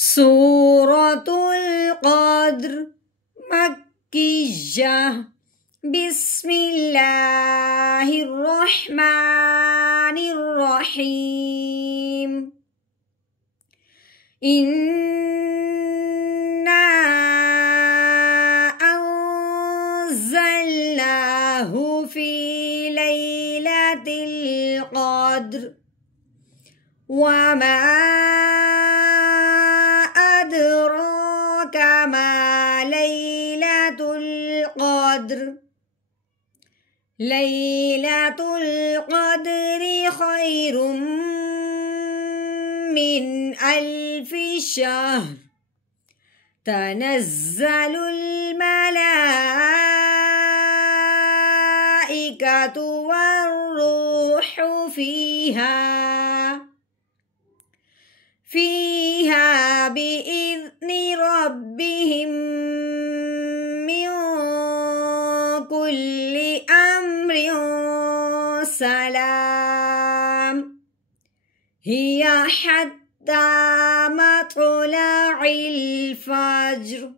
سورة القدر مكية. بسم الله الرحمن الرحيم. إنا أنزلناه في ليلة القدر وما أدراك ما ليلة القدر. ليلة القدر خير من 1000 شهر. تنزل الملائكة والروح فيها بإذن ربهم من كل أمر سلام. هي حتى مطلع الفجر.